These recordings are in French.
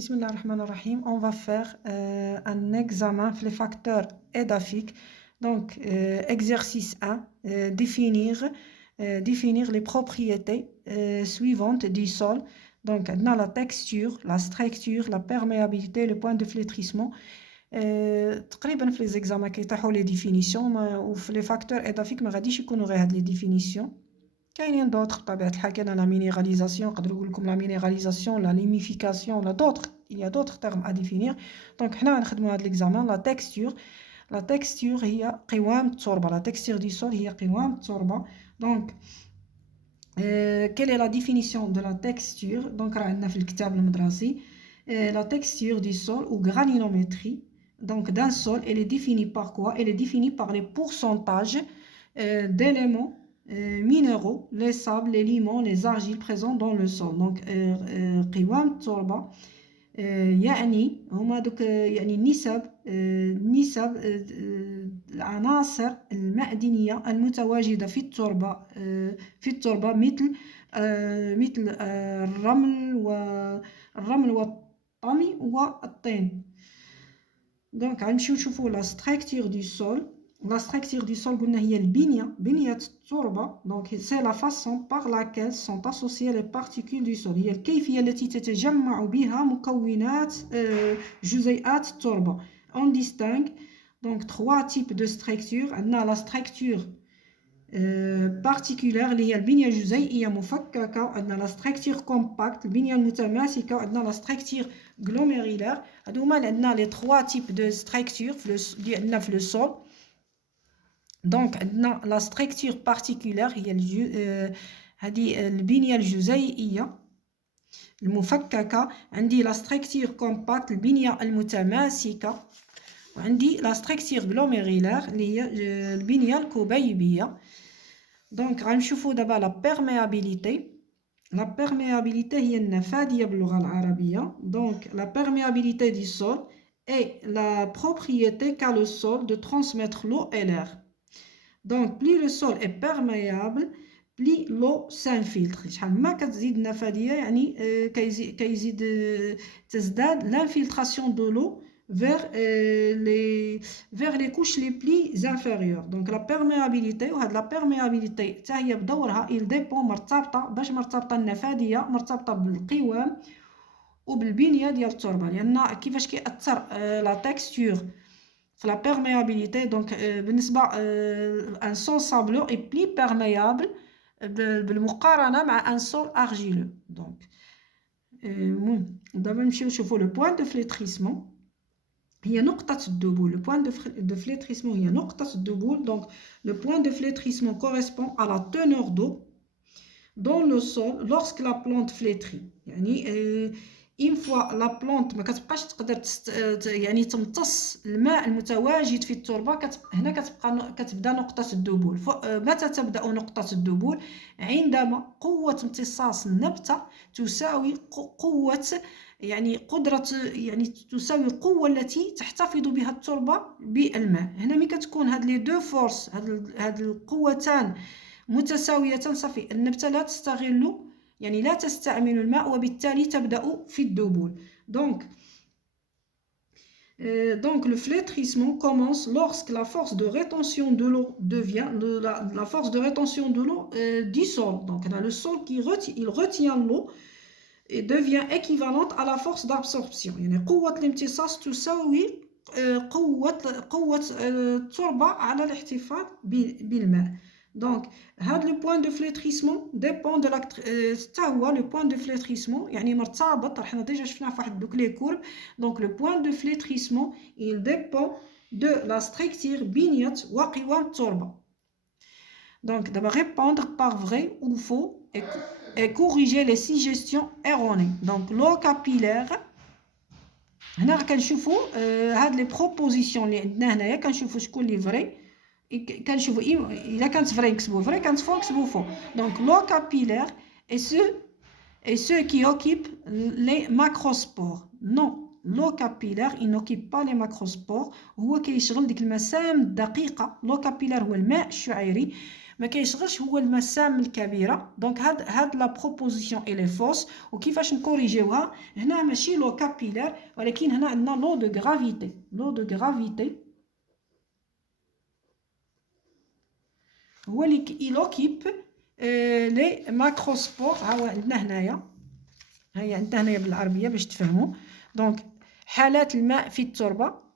Bismillahirrahmanirrahim. On va faire un examen sur les facteurs édaphiques. Donc, exercice 1, définir les propriétés suivantes du sol. Donc, on a la texture, la structure, la perméabilité, le point de flétrissement. تقريبا في les examens كيطيحوا les définitions وفي les facteurs édaphiques ما غاديش يكونوا غير هاد les définitions. كاينين d'autres بطبيعة الحال كاين la minéralisation نقدر نقول لكم la minéralisation la limification la d'autres il y a d'autres termes à définir. Donc حنا غنخدموا هاد l'examen la texture هي قوام التربة la texture du sol هي قوام التربة. Donc quelle est la définition de la texture? Donc راه عندنا في الكتاب المدرسي la texture du sol ou granulométrie donc d'un sol elle est définie par quoi? Elle est définie par les pourcentages d'éléments minéraux, les sables, les limons, les argiles présents dans le sol. Donc قوام التربة يعني هما دوك يعني نسب العناصر المعدنية المتواجدة في التربة مثل الرمل والطمي والطين. Donc غنمشيو نشوفوا la structure du sol. La structure du sol قلنا هي بنية التربة. Donc c'est la façon par laquelle sont associées les particules du sol. هي الكيفية التي تتجمع بها مكونات جزيئات التربة. On distingue donc trois types de structures. عندنا la structure particulière اللي هي البنية الجزيئية مفككة. عندنا la structure compacte البنية المتماسكة. وعندنا la structure glomérulaire. هادو هما عندنا les trois types de structures اللي عندنا في le sol. Donc عندنا la structure particulière هي هذه البنية الجزيئية المفككة. عندي la structure compacte البنية المتماسكة. وعندي la structure glomérulaire اللي هي البنية الكبيبية. Donc غنشوفوا دابا la perméabilité. La perméabilité هي النفاذية باللغة العربية. Donc la perméabilité du sol est la propriété qu'a le sol de transmettre l'eau et l'air. Donc plus le sol est perméable plus l'eau s'infiltre. شحال ما كتزيد النفاذية يعني تزداد l'infiltration de l'eau vers les couches les plus inférieures. Donc la perméabilité وهاد la perméabilité حتى هي بدورها il dépend مرتبطة النفاذية مرتبطة بالقوام وبالبنية ديال التربة. لأن كيفاش كيأثر la texture في la perméabilité. Donc بالنسبة un sol sableux est plus perméable بالمقارنة مع un sol argileux. Donc دابا نمشيو نشوفوا le point de flétrissement هي نقطة الدبول. Le point de flétrissement هي نقطة الدبول. Donc le point de flétrissement correspond à la teneur d'eau dans le sol lorsque la plante flétrit. يعني une fois la plante ما كتبقاش تقدر يعني تمتص الماء المتواجد في التربة هنا كتبدا نقطة الدبول. متى تبدأ نقطة الدبول؟ عندما قوة امتصاص النبتة تساوي قوة يعني قدرة يعني تساوي القوة التي تحتفظ بها التربة بالماء. هنا ملي كتكون هاد لي دو فورس هاد القوتان متساويتان صافي النبتة لا تستغل يعني لا تستعمل الماء وبالتالي تبدأ في الدبول. Donc le flétrissement commence lorsque la force de rétention de l'eau devient la force de rétention de l'eau du sol. Donc on a le sol qui retient l'eau et devient équivalente à la force d'absorption. يعني قوة الامتصاص تساوي قوة التربة على الاحتفاظ بالماء. Donc هذا le point de flétrissement dépend de حتى هو le point de flétrissement يعني مرتبط حنا ديجا شفناه في واحد دوك لي كورب. Donc le point de flétrissement il dépend de la structure بنية وقوام التربة. Donc d'abord répondre par vrai ou faux et corriger les suggestions erronées. Donc l'eau capillaire هنا كنشوفوا هاد لي بروبوزيسيون اللي عندنا هنايا كنشوفوا شكون اللي فري كنشوفوا الا كانت فري نكتبوا فري كانت فو نكتبوا فو. Donc l'eau capillaire et ceux qui occupent les macrospores. Non, l'eau capillaire il n'occupe pas les macrospores. هو كيشغل ديك المسام الدقيقة. l'eau capillaire هو الماء الشعيري ما كيشغلش هو المسام الكبيره. دونك هاد لا بروبوزيسيون اي لي فوس. وكيفاش نكوريجيوها؟ هنا ماشي لو كابيلار ولكن هنا عندنا لو دو غرافيتي. لو دو غرافيتي هو اللي يلوكيب لي ماكروسبور. ها عندنا هنايا، هيا عندنا هنايا بالعربيه باش تفهموا. دونك حالات الماء في التربه.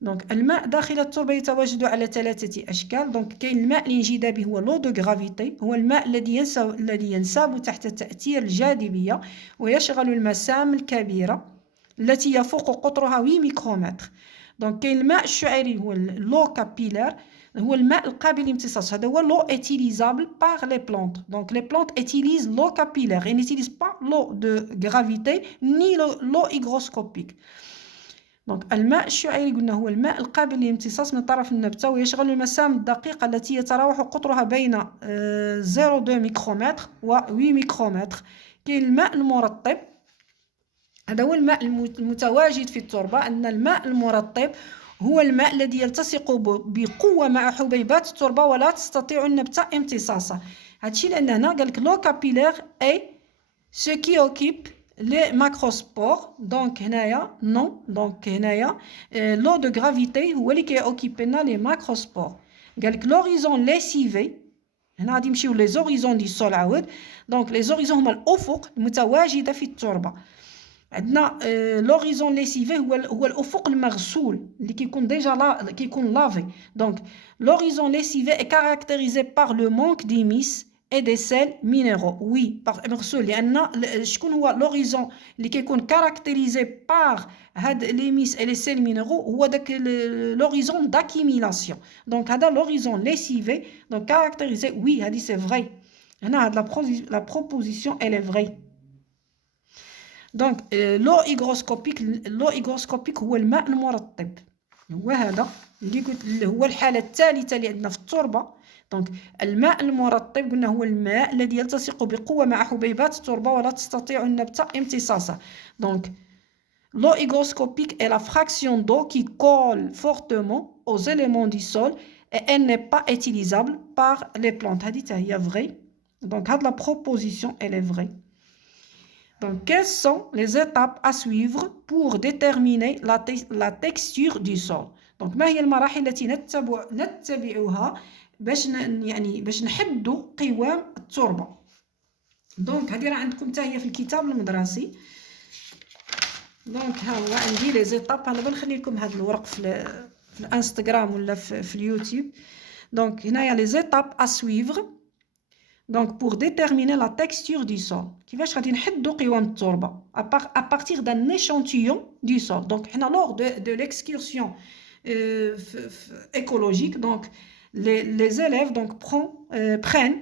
دونك الماء داخل التربه يتواجد على 3 اشكال. دونك كاين الماء الانجذابي هو لو دو غرافيتي، هو الماء الذي ينساب تحت تاثير الجاذبيه ويشغل المسام الكبيره التي يفوق قطرها 8 ميكرومتر. دونك كاين الماء الشعيري هو لو كابيلار، هو الماء القابل للامتصاص. هذا هو لو اتيليزابل باغ لي بلانت. دونك لي بلانت اتيليز لو كابيلار، نيتيليز با لو دو غرافيتي ني لو هيغروسكوبيك. دونك الماء الشعيري قلنا هو الماء القابل للامتصاص من طرف النبتة ويشغل المسام الدقيقة التي يتراوح قطرها بين 0.2 ميكرومتر و 8 ميكرومتر. كاين الماء المرطب، هذا هو الماء المتواجد في التربة. أن الماء المرطب هو الماء الذي يلتصق بقوة مع حبيبات التربة ولا تستطيع النبتة امتصاصه. هادشي لأن هنا قالك لو كابيلار اي سو كي اوكيب لي ماكروسبور. دونك هنايا نو. دونك هنايا لو دو غرافيتي هو اللي كي اوكيبي لنا لي ماكروسبور. قالك لوريزون ليسيفي، هنا غادي نمشيو لي زوريزون دي سول عاود. دونك لي زوريزون هما الافق المتواجده في التربه. عندنا لوريزون ليسيفي هو الافق المغسول اللي كيكون ديجا كيكون لافي. دونك لوريزون ليسيفي est caractérisé par le manque d'émiss et des sels minéraux. وي مغسول لان شكون هو لوريزون اللي كيكون كاركتيريزي بار هاد ليميس اي لي سيل مينيرو؟ هو داك لوريزون داكيميلاسيون. دونك هذا لوريزون ليسيفي دونك كاركتيريزي. وي هادي سي فري. هنا هاد لا بروبوزيسيون elle est vraie. دونك لو هيغروسكوبيك هو الماء المرطب. هو هذا اللي قلت هو الحاله الثالثه اللي عندنا في التربه. دونك الماء المرطب قلنا هو الماء الذي يلتصق بقوه مع حبيبات التربه ولا تستطيع النبته امتصاصه. دونك l'eau hygroscopique est la fraction d'eau qui colle fortement aux éléments du sol et elle n'est pas utilisable par les plantes. هذه هي vraie. Donc هاد la proposition elle est vraie. Donc quelles sont les étapes à suivre pour déterminer la texture du sol? Donc ما هي المراحل التي نتبعها باش باش نحدوا قوام التربه. دونك هذه راه عندكم حتى هي في الكتاب المدرسي. دونك ها هو عندي لي زيتاب. انا بنخلي لكم هذا الورق في الانستغرام ولا في اليوتيوب. دونك هنايا لي زيتاب ا سويفر. دونك بور ديتيرميني لا تكستور دو سول. كيفاش غادي نحدوا قوام التربه ا بارتير دان ايشانتيون دو سول. دونك حنا لور دو ليكسكورسيون écologique. Donc les élèves donc prennent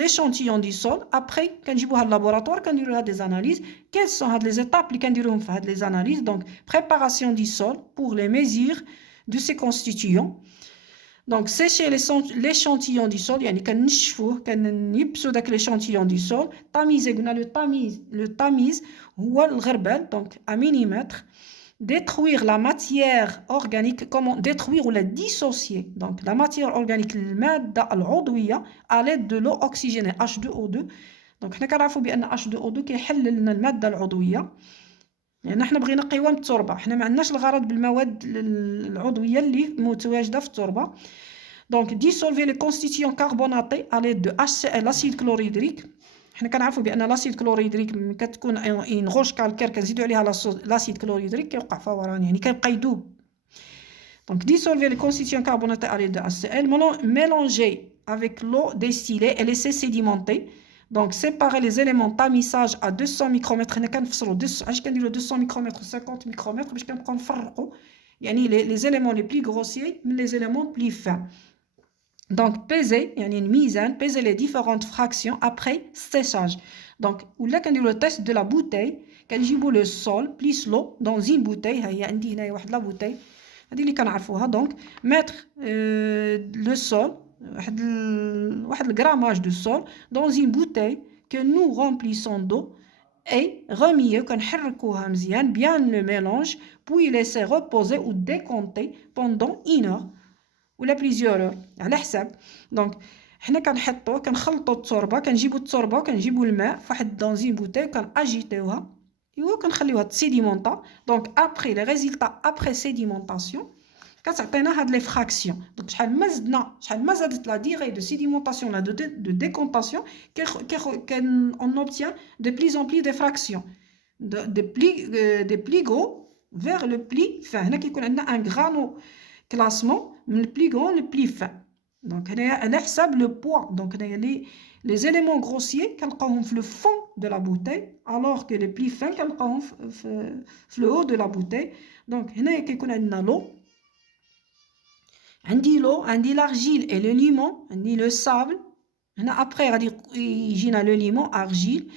l'échantillon du sol. Après كنجيبوها للابوراتوار كنديروا لها des analyses. Quelles sont هاد les étapes اللي كنديروهم في هاد les analyses؟ Donc préparation du sol pour les mesures de ses constituants. Donc sécher l'échantillon du sol يعني كنشفوه كنيبسوا داك l'échantillon du sol. تاميزي قلنا le tamiz هو الغربال donc à millimètre. Détruire la matière organique. Comment détruire ou la dissocier? Donc la matière organique المادة العضوية à l'aide de l'eau oxygénée H2O2. donc حنا كنعرفوا بأن H2O2 كيحلل لنا المادة العضوية. يعني حنا بغينا قوام التربة، حنا ما عندناش الغرض بالمواد العضوية اللي متواجدة في التربة. donc dissolver les constituants carbonatés à l'aide de HCl l'acide chlorhydrique. حنا كنعرفوا بان لاسيد كلوريدريك ملي كتكون ان غوش كالكير كنزيدوا عليها لاسيد كلوريدريك كيوقع فوران يعني كيبقى يذوب. دونك ديسولفي لي كونستيتيون كاربوناتي على دو HCl ميلونجي افيك لو ديستيلي اي ليسي سيديمونتي. دونك سيباري لي زيليمون تاميساج ا 200 ميكرومتر. هنا كنفصلوا علاش كنديروا 200 ميكرومتر 50 ميكرومتر باش كنبقاو نفرقوا يعني لي زيليمون لي بلي غروسيي من لي زيليمون بلي فان. Donc peser يعني الميزان peser les différentes fractions après séchage. Donc ولا كنديروا le test de la bouteille. كنجيبوا le sol plus l'eau dans une bouteille. هي عندي هنايا واحد لا بوتاي هذه اللي كنعرفوها. donc mettre le sol واحد الغراماج de sol dans une bouteille que nous remplissons d'eau et remuer كنحركوها مزيان bien le mélange puis laisser reposer ou décompter pendant 1 heure ولا بليزيور على حساب. دونك حنا كنحطوه كنخلطوا التربه كنجيبوا التربه وكنجيبوا الماء فواحد دونزين بوتيل كناجيتيوها ايوا كنخليوها تسيديمونطا دونك ابري لي ريزولطا ابري سيديمونطاسيون كتعطينا هاد لي فراكسيون دونك شحال ما زدنا شحال ما زادت لا ديغي دو سيديمونطاسيون لا دو ديكونطاسيون كان اون اوبتيان دو بليز ان بلي دي فراكسيون دي بلي غرو vers le pli fin هنا كيكون عندنا ان غرانو كلاسمون من البلي غرون للبلي فان دونك هنايا على حساب لو بوا دونك هنايا لي زيليمون غروسيي كنلقاوهم في لو فون دو لا بوتاي الوغ كو لي بلي فان كنلقاوهم في لو هو دو لا بوتاي دونك هنايا كيكون عندنا لو عندي لو عندي لارجيل اي لو ليمون عندي لو سابل هنا ابري غادي يجينا لو ليمون ارجيل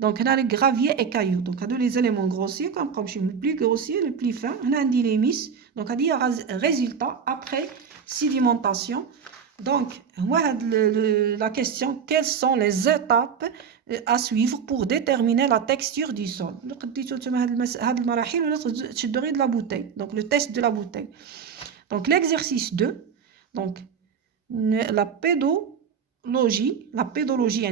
دونك هنا لي غرافيي اي كايو دونك هادو لي زيليمون غروسيي كنبقاو نمشيو من البلي غروسيي لو بلي فان هنا عندي لي ميس دونك هادي هي ريزولطا ابري sédimentation. Donc, la question, quelles sont les étapes à suivre pour déterminer la texture du sol? Donc, le test de la bouteille. Donc, l'exercice 2. Donc, la pédologie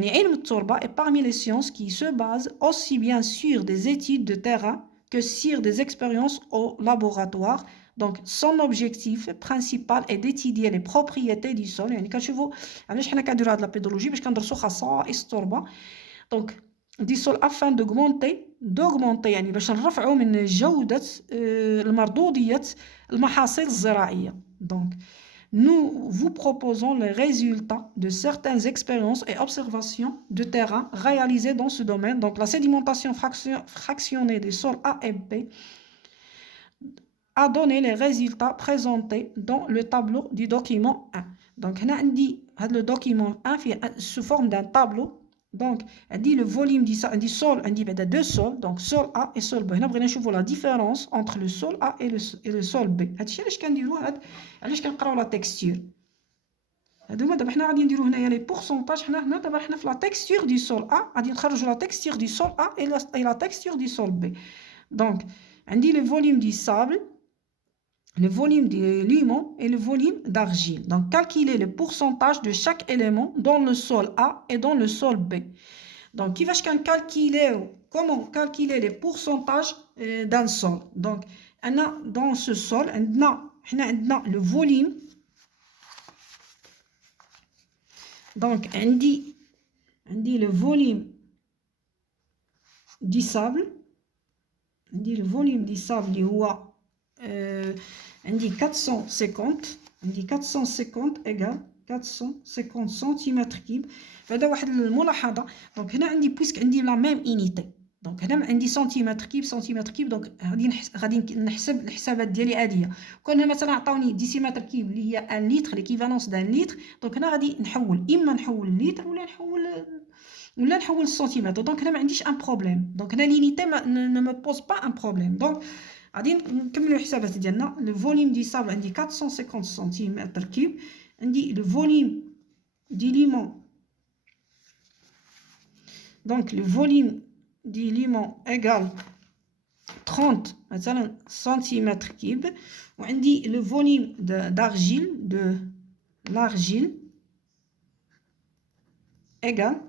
est parmi les sciences qui se basent aussi bien sur des études de terrain que sur des expériences au laboratoire. Donc, son objectif principal est d'étudier les propriétés du sol. يعني كنشوفوا علاش حنا كنديروا هاد لا بيدولوجي باش كندرسوا خصائص التربه دونك دي سول afin d'augmenter يعني باش نرفعوا من جوده المردوديه المحاصيل الزراعيه. Donc, nous vous proposons les résultats de certaines expériences et observations de terrain réalisées dans ce domaine. Donc, la sédimentation fractionnée des sols A et B a donné les résultats présentés dans le tableau du document 1. Donc, le document 1 sous forme d'un tableau. Donc, on dit le volume du sol, on dit deux sols, donc sol A et sol B. On va voir la différence entre le sol A et le sol B. هادشي علاش كنديروا علاش كنقراو لا تكستور. هادوما دابا حنا غادي نديرو هنايا لي بورسونطاج حنا دابا حنا في لا تكستور دي سول A غادي نخرجوا لا تكستور دي سول A et la texture du sol B. Donc, on dit le volume du sable, le volume du limon et le volume d'argile. Donc, calculer le pourcentage de chaque élément dans le sol A et dans le sol B. Donc, comment calculer les pourcentages d'un sol. Donc, dans ce sol, on a le volume. Donc, on dit le volume du sable. On dit le volume du sable, on dit 450 égale 450 centimètres cubes. هذا واحد الملاحظه دونك هنا عندي بويسك عندي لا ميم انيتي دونك هنا عندي سنتيمتر كيب دونك غادي نحسب الحسابات ديالي عاديه كون مثلا عطاوني ديسيمتر كيب اللي هي 1 لتر ليكيفالونس دان لتر دونك هنا غادي نحول اما نحول اللتر ولا نحول السنتيمتر دونك هنا ما عنديش ان بروبليم دونك هنا لينيتي ne me pose pas un problème دونك غادي نكملوا الحسابات ديالنا لو فوليوم دي سابل عندي 450 سنتيمتر كيب عندي لو فوليوم دي ليمون donc le volume du limon égale 30 مثلا centimètres cubes وعندي le volume de l'argile égale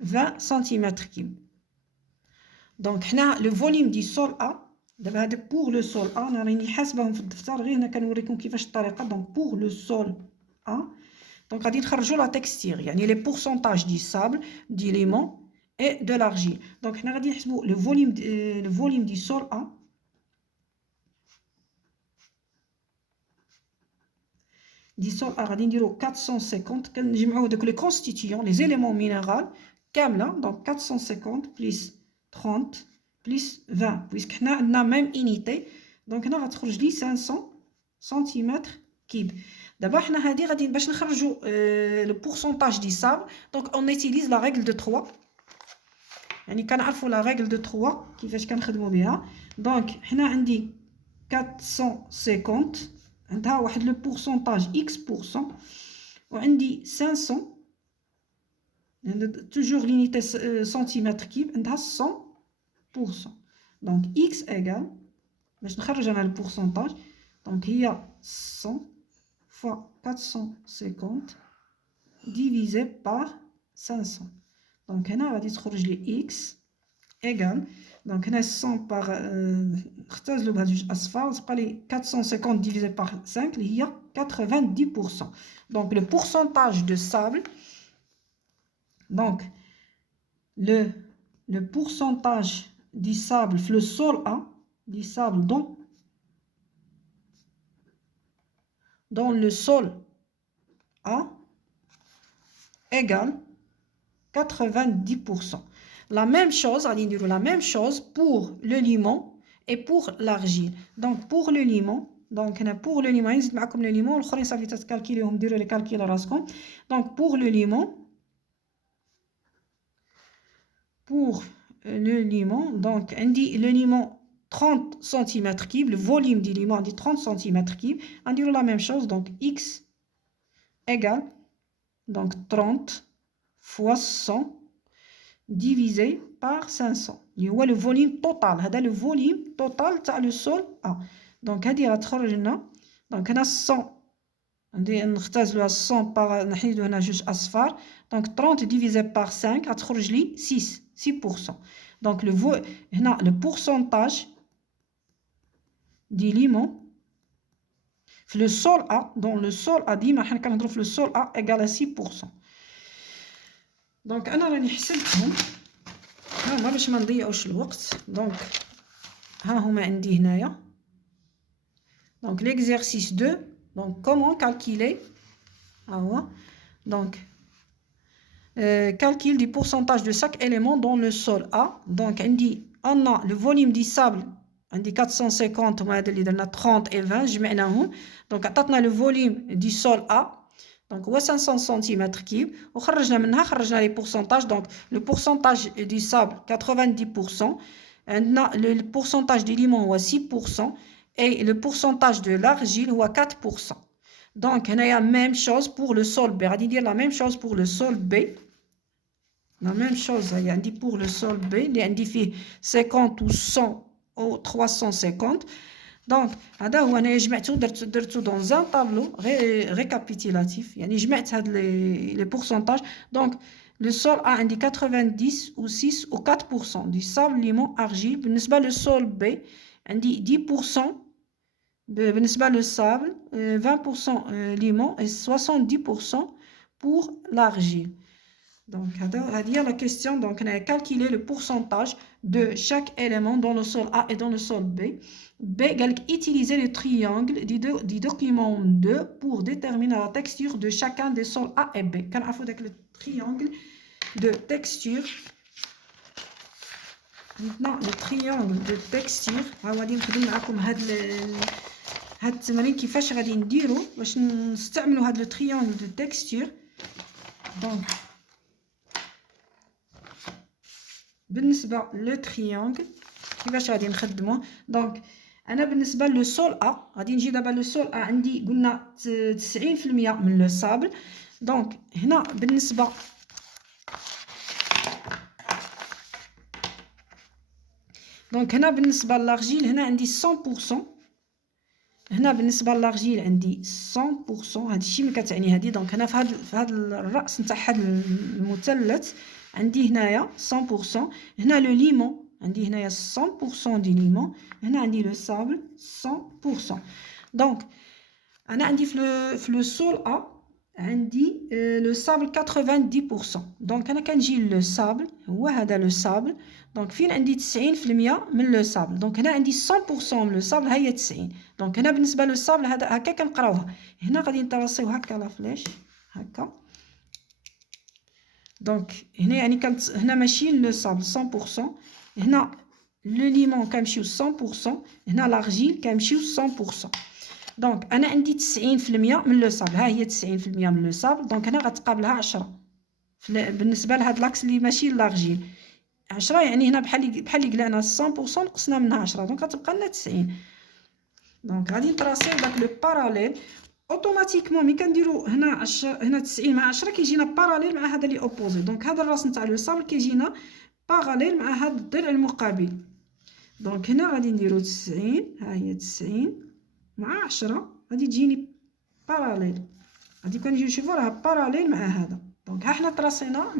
20 centimètres cubes. Donc حنا le volume du sol A دابا هذا pour le sol A انا راني حاسبهم في الدفتر غير هنا كنوريكم كيفاش الطريقه donc pour le sol A donc غادي نخرجوا لا تكستير يعني les pourcentages du sable du limon et de l'argile. Donc, on va dire le volume du sol A. Du sol A, on va dire 450. Quand les constituants, les éléments minéraux, donc 450 plus 30 plus 20. Puisqu'on a la même unité, donc on va trouver 500 cm3. D'abord, on va dire le pourcentage du sable. Donc, on utilise la règle de 3. يعني كنعرفوا لا ريغل دو 3 كيفاش كنخدموا بها دونك حنا عندي 450 عندها واحد لو بورسونتاج x% وعندي 500 يعني توجور لينيتي سنتيمتر كيب عندها 100% دونك x ايغال باش نخرج انا البورسونتاج دونك هي 100 fois 450 divisé par 500. Donc هنا غادي تخرج لي x égal donc هنا 100 par نختزلو بهاد جوج اصفار تبقى لي 450 divisé par 5 اللي هي 90%. Donc le pourcentage de sable, donc le pourcentage du sable le sol A, du sable dans le sol A égale 90%. La même chose, on va dire la même chose pour le limon et pour l'argile. Donc pour le limon, donc pour le limon, نزيد معكم le limon, الآخرين صافي تتكالكيليهم ديروا لي كالكيل راسكم. Donc pour le limon, donc on dit le limon 30 cm3, le volume du limon dit 30 cm3, on dit la même chose, donc x égale donc 30 fois 100 divisé par 500 اللي هو le volume total. هذا le volume total تاع le sol A. donc هذه غتخرج لنا donc هنا 100 ندي نختزلوها 100 par نحيدو هنا جوج اصفار donc 30 divisé par 5 غتخرج لي 6%. donc هنا le pourcentage du limon في le sol A, dans le sol A ديما حنا كنهضروا في le sol A égale à 6%. donc انا راني حسبتهم ها هما باش ما نضيعوش الوقت. donc ها هما عندي هنايا donc l'exercice 2. donc comment calculer ها هو donc calcul du pourcentage de chaque élément dans le sol A. donc عندي on a le volume du sable عندي 450 وهذا اللي درنا 30 et 20 جمعناهم donc عطاتنا le volume du sol A donc هو 500 سنتيمتر كيب وخرجنا منها خرجنا لي pourcentage. donc le pourcentage du sable 90%, عندنا le pourcentage du limon هو 6% et le pourcentage de l'argile هو 4%. donc هنايا même chose pour le sol B. غادي ندير la même chose pour le sol B. la même chose هي عندي pour le sol B اللي عندي فيه 50 ou 100 ou 350. donc هذا هو انا جمعته درتو dans un tableau récapitulatif يعني جمعت هاد les pourcentages. donc le sol A عندي 90 ou 6 ou 4% du sable limon argile. بالنسبه le sol B عندي 10% بالنسبه le sable 20% limon et 70% pour l'argile. donc هذه la question. donc on a calculé le pourcentage de chaque élément dans le sol A et dans le sol B. B قالك utiliser le triangle du document 2 pour déterminer la texture de chacun des sols A et B. كنعرفوا داك le triangle de texture. maintenant le triangle de texture ها غادي نخدم معكم هاد التمرين كيفاش غادي نديرو باش نستعملوا هاد le triangle de texture. donc بالنسبه لو تريانغل كيفاش غادي نخدموه. دونك انا بالنسبه لو سول ا غادي نجي دابا لو سول ا عندي قلنا 90% من لو سابل. دونك هنا بالنسبه لارجيل هنا عندي 100%. هنا بالنسبه لارجيل عندي 100%. هذا الشيء اللي كتعني هذه. دونك هنا في هذا الراس نتاع هذا المثلث عندي هنايا 100%. هنا لو ليمون عندي هنايا 100% دي ليمون. هنا عندي لو سابل 100%. دونك انا عندي في لو سول ا عندي لو سابل 90%. دونك انا كنجي لو سابل هو هذا لو سابل. دونك فين عندي 90% من لو سابل. دونك هنا عندي 100% من لو سابل هي 90. دونك هنا بالنسبه لو سابل هذا هكا كنقراوها. هنا غادي نطراسيو هكا لا فلاش هكا. دونك هنا يعني كانت هنا ماشي لو سابل 100%. هنا لو ليمون كنمشيو 100%. هنا لارجيل كنمشيو 100%. دونك انا عندي 90% من لو سابل. ها هي 90% من لو سابل. دونك هنا غتقابلها 10 بالنسبه لهاد لاكس اللي ماشي لارجيل. 10 يعني هنا بحال اللي قلنا 100% نقصنا منها 10. دونك غتبقى لنا 90. دونك غادي نطراسيو داك لو باراليل اوتوماتيكمون. ملي كنديروا هنا 10 هنا 90 مع 10 كيجينا باراليل مع هذا اللي اوبوزي. دونك هذا الراس نتاع لو سابل كيجينا باراليل مع هذا الضلع المقابل. دونك هنا غادي نديروا 90. ها هي 90 مع 10 غادي تجيني باراليل. غادي كون نجيو نشوفو راه باراليل مع هذا. دونك ها حنا طراسينا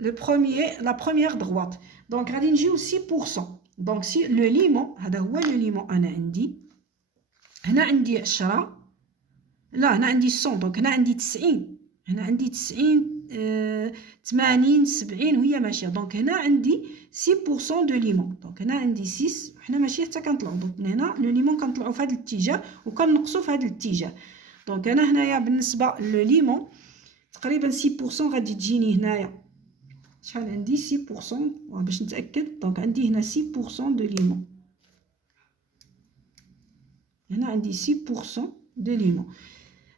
le premier la première droite. دونك غادي نجيو 6%. دونك سي لو ليمون هذا هو لو ليمون. انا عندي هنا عندي 10 لا هنا عندي 100 دونك هنا عندي 90 هنا عندي 90 80 70 وهي ماشيه. دونك هنا عندي 6% دو ليمون. دونك هنا عندي 6 وحنا ماشي حتى كنطلعوا. دونك من هنا لو ليمون كنطلعوا في هذا الاتجاه وكنقصوا في هذا الاتجاه. دونك انا هنايا بالنسبه لو ليمون تقريبا 6% غادي تجيني هنايا شحال عندي 6% باش نتاكد. دونك عندي هنا 6% دو ليمون. هنا عندي 6% دو ليمون.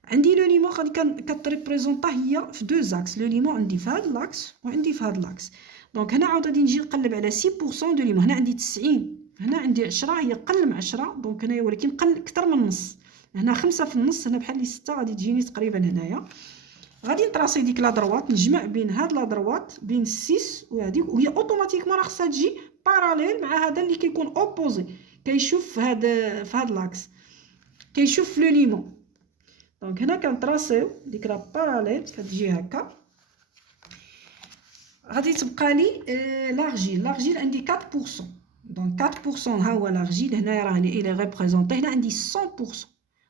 عندي لو ليمون غادي كتريبريزونطا هي في دو زاكس. لو ليمون عندي في هذا لاكس وعندي في هذا لاكس. دونك هنا عاود غادي نجي نقلب على 6% دو ليمون. هنا عندي 90 هنا عندي 10 هي قل من 10 دونك هنايا ولكن قل اكثر من النص. هنا 5 في النص هنا بحال لي 6 غادي تجيني تقريبا هنايا. غادي نطراسي ديك لا دروات نجمع بين هاد لا دروات بين 6 وهذيك وهي اوتوماتيكمون راه خصها تجي باراليل مع هذا اللي كيكون اوبوزي كيشوف في هاد لاكس كيشوف لو ليمون. دونك هنا كنطراسيو ديك لا باراليل كتجي هكا. غادي تبقى لي لارجيل عندي 4%. دونك 4% ها هو لارجيل. هنايا راه الى ريبريزونطي. هنا عندي 100%.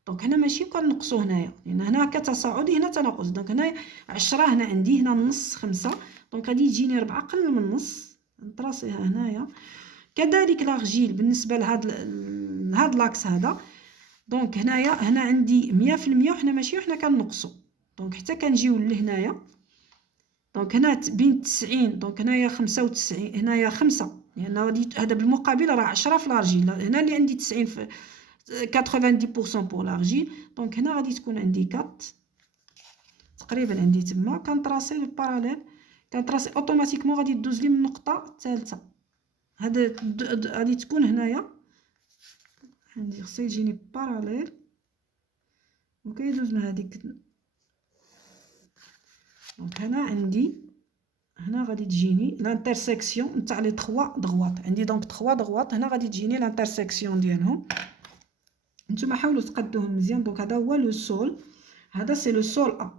دونك هنا ماشي كنقصو هنايا لان هنا كتصاعدي هنا تناقص. دونك هنا 10 هنا عندي هنا النص 5 دونك غادي يجيني 4 اقل من النص. نطراسيها هنايا. كذلك لارجيل بالنسبه لهاد لاكس هذا. دونك هنا عندي 100% وحنا ماشي وحنا كنقصو. دونك حتى كنجيو لهنايا. دونك هنا بين 90 دونك هنايا 95 هنايا 5 لان غادي هذا بالمقابل راه 10 في لارجيل. هنا اللي عندي 90 في 90% بور لارجيل. دونك هنا غادي تكون عندي 4 تقريبا عندي تما. كنطراسي الباراليل كنطراسي اوتوماتيكمون غادي دوز لي من النقطه الثالثه. هذا غادي تكون هنايا عندي خصها يجيني باراليل وكيدوز من هذيك. دونك هنا عندي هنا غادي تجيني لانترسيكسيون نتاع لي 3 دغوات. عندي دونك 3 دغوات هنا غادي تجيني لانترسيكسيون ديالهم. نتوما حاولوا تقدوهم مزيان. دونك هذا هو لو سول. هذا سي لو سول ا.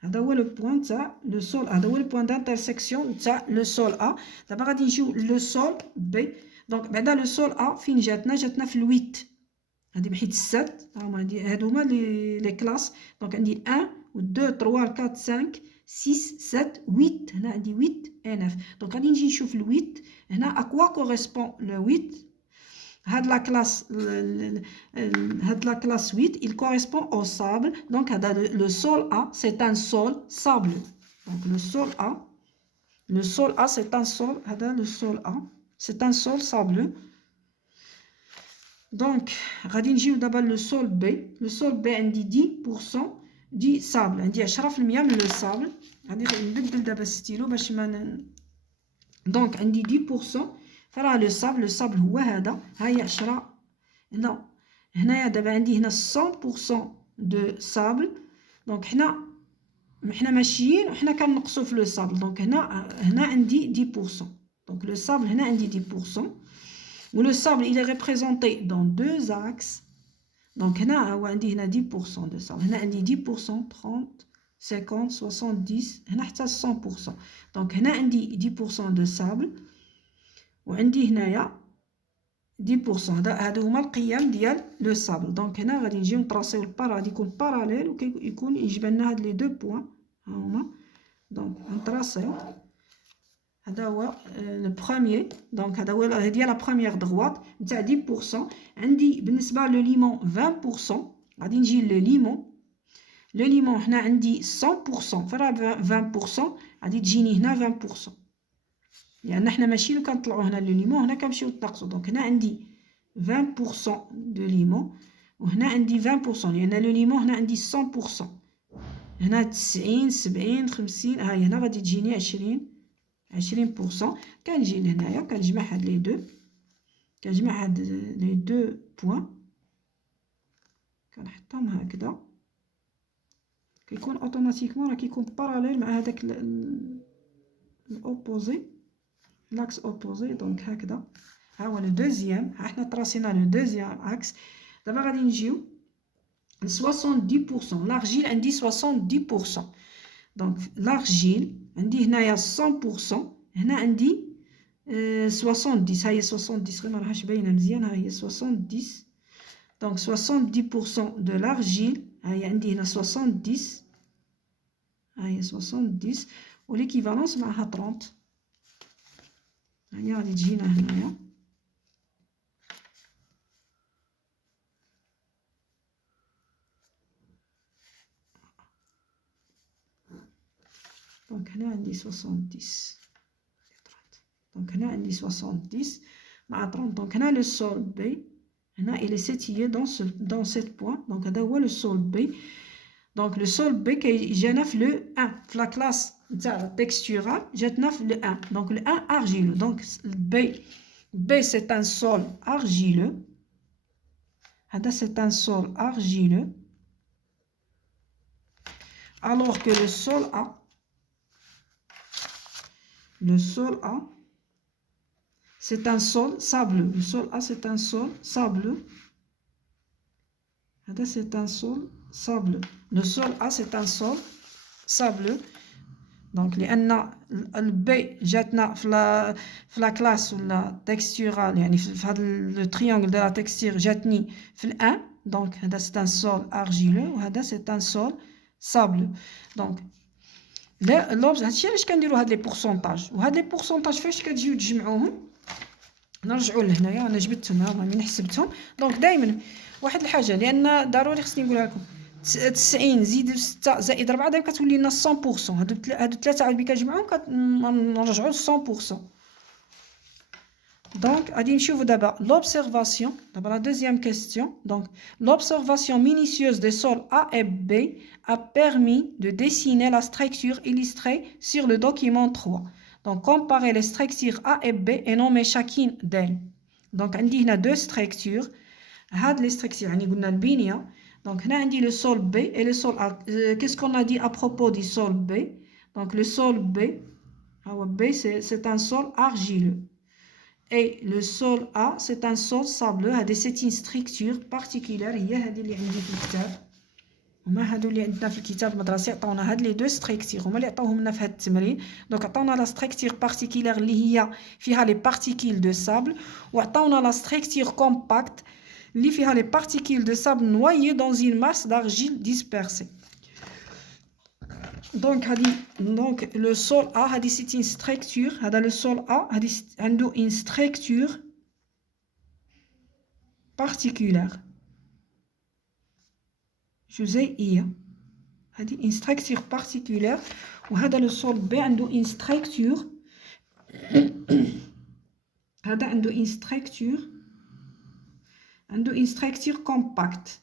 هذا هو لو بوين تاع لو سول. هذا هو لو بوين دانترسيكسيون تاع لو سول ا. دابا غادي نجيو لو سول بي. دونك بعدا لو سول ا فين جاتنا في الويت. هادي بحيت 7 هادو هما لي كلاس. دونك عندي 1 و 2 3 4 5 6 7 8. هنا عندي 8 et 9. دونك غادي نجي نشوف الويت هنا اكوا كوريسبون لو 8. هاد لا كلاس 8 il correspond au sable. Donc le sol A c'est un sol sableux. Donc le sol A c'est un sol هذا le sol A c'est un sol sableux. دونك غادي نجيو دابا لو سول بي. لو سول بي عندي 10% دي سابل. عندي 10% من لو سابل. غادي نبدل دابا ستيلو باش ما دونك عندي 10% فراه لو سابل هو هذا. ها هي 10 هنايا دابا عندي هنا 100% دو سابل. دونك حنا ماشيين وحنا كنقصوا في لو سابل. دونك هنا عندي 10%. دونك لو سابل هنا عندي 10%. و لو سابل il est représenté dans deux axes. دونك هنا هو عندي هنا 10% دو سابل. هنا عندي 10% 30 50 70 هنا حتى 100%. دونك هنا عندي 10% دو سابل وعندي هنايا 10%. هادو هما القيم ديال لو سابل. دونك هنا غادي نجيو نطراسيو غادي يكون باراليل وكيكون يجبنا هاد لي دو بوين ها هما. دونك نطراسيو هذا هو لو بروميير. دونك هذا هو هذه لا بروميير دغوات نتاع 10%. عندي بالنسبه لو ليمون 20%. غادي نجي لو ليمون هنا عندي 100% فراه 20% غادي تجيني هنا 20% لان حنا ماشي لو كنطلعوا هنا لو ليمون هنا كنمشيو نتناقصوا. دونك هنا عندي 20% دو ليمون وهنا عندي 20% لان لو ليمون هنا عندي 100%. هنا 90 70 50 هاي هنا غادي تجيني 20%. كنجي لهنايا كنجمع هاد لي دو كنجمع هاد لي دو بوين كنحطهم هكذا كيكون اوتوماتيكمون راه كيكون باراليل مع هذاك الاوبوزي لاكس اوبوزي. دونك هكذا ها هو لو دوزيام. ها حنا طراسينا لو دوزيام اكس. دابا غادي نجيو 70%. L'argile عندي 70%. Donc l'argile عندي هنايا 100%. هنا عندي 70. ها هي 70 غير ما راهاش باينه مزيان. ها هي 70. Donc 70% de l'argile. ها هي عندي هنا 70. ها هي 70 والإيكيفالونس معها 30. ها هي غادي تجينا هنايا. دونك هنا عندي 70 دونك هنا عندي 70 مع 30. دونك هنا لو سول بي هنا il est situé dans cette point. دونك هذا هو لو سول بي. دونك لو سول بي جانا في لو 1 في لا كلاس نتاع التكستورال جاتنا في لو 1. دونك لو 1 ارجيلو. دونك بي سي ان سول ارجيلو. هذا سي ان سول ارجيلو alors que le sol A c'est un sol sableux. Le sol A c'est un sol sableux. C'est un sol sableux. Le sol A c'est un sol sableux. Donc لأن البي جاتنا في لا كلاس ولا تكستورال يعني في هذا لو تريانغل دو لا تكستور جاتني في الان. دونك هذا c'est un sol argileux وهذا c'est un sol sableux. دونك لا هادشي علاش كنديروا هاد لي بورسونتاج. وهاد لي بورسونتاج فاش كتجيو تجمعوهم نرجعوا لهنايا. انا جبدتهم ها من حسبتهم. دونك دائما واحد الحاجه لان ضروري خصني نقولها لكم 90 زيد 6 زائد 4 دابا كتولي لنا 100%. هادو ثلاثه عاد كنجمعوهم كنرجعوا ل 100%. Donc, غادي نشوفوا دابا l'observation. دابا la deuxième question. Donc, l'observation minutieuse des sols A et B a permis de dessiner la structure illustrée sur le document 3. Donc, comparer les structures A et B et nommer chacune d'elles. Donc, عندي هنا deux structures. هاد les structures يعني قلنا البنية. Donc, هنا عندي le sol B et le sol A. Qu'est-ce qu'on a dit à propos du sol B? Donc, le sol B, c'est un sol argileux. Et le sol A c'est un sol sableux. C'est une structure particulière. هي هذه اللي عندي في الكتاب. هما هادو اللي عندنا في الكتاب المدرسي عطاونا هاد لي دو ستركتور هما اللي عطاوهم لنا في هاد التمرين. دونك عطاونا لا ستركتور بارتيكولير اللي هي فيها لي بارتيكول دو سابل وعطاونا لا ستركتور كومباكت اللي فيها لي بارتيكول دو سابل نوايي دون une masse d'argile dispersée. Donc le sol A c'est une structure. Le sol A a une structure particulière. جزيئية. هذه une structure particulière. وهذا le sol B عنده une structure. هذا عنده une structure compacte.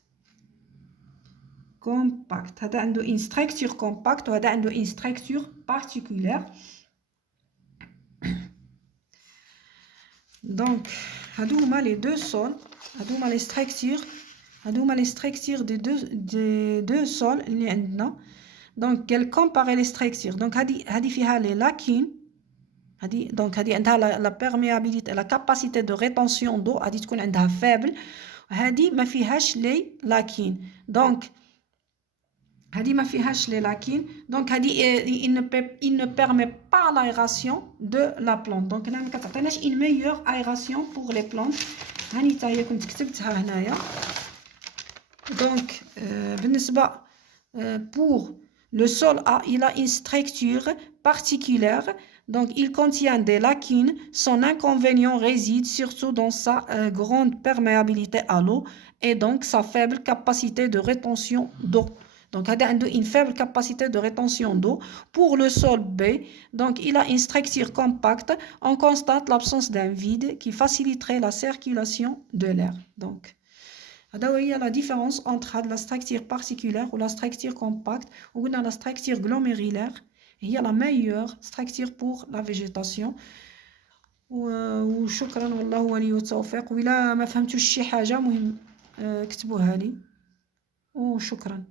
هذا عنده une structure compacte وهذا عنده une structure particulière. Donc هادو هما les deux sols. هادو هما les structures des deux sols اللي عندنا. Donc quelle comparer les structures. Donc هادي فيها les lacunes. donc هادي عندها la perméabilité la capacité de rétention d'eau هادي تكون عندها faible. هادي ما فيهاش les lacunes. donc هادي ما فيهاش لي لاكين. دونك هادي il ne permet pas l'aération de la plante. دونك هنا ما كتعطيناش une meilleure aération pour les plantes. هاني حتى هي كنت كتبتها هنايا. دونك بالنسبه pour le sol A il a une structure particulière. Donc il contient des lacunes. Son inconvénient réside surtout dans sa grande perméabilité à l'eau et donc sa faible capacité de rétention d'eau. Donc, il a une faible capacité de rétention d'eau. Pour le sol B, donc, il a une structure compacte. On constate l'absence d'un vide qui faciliterait la circulation de l'air. Donc, il y a la différence entre la structure particulière ou la structure compacte ou la structure glomérulaire. Il y a la meilleure structure pour la végétation. وشكرا والله ولي التوفيق. وإلا ما فهمتوش شي حاجة مهم اكتبوها لي وشكرا.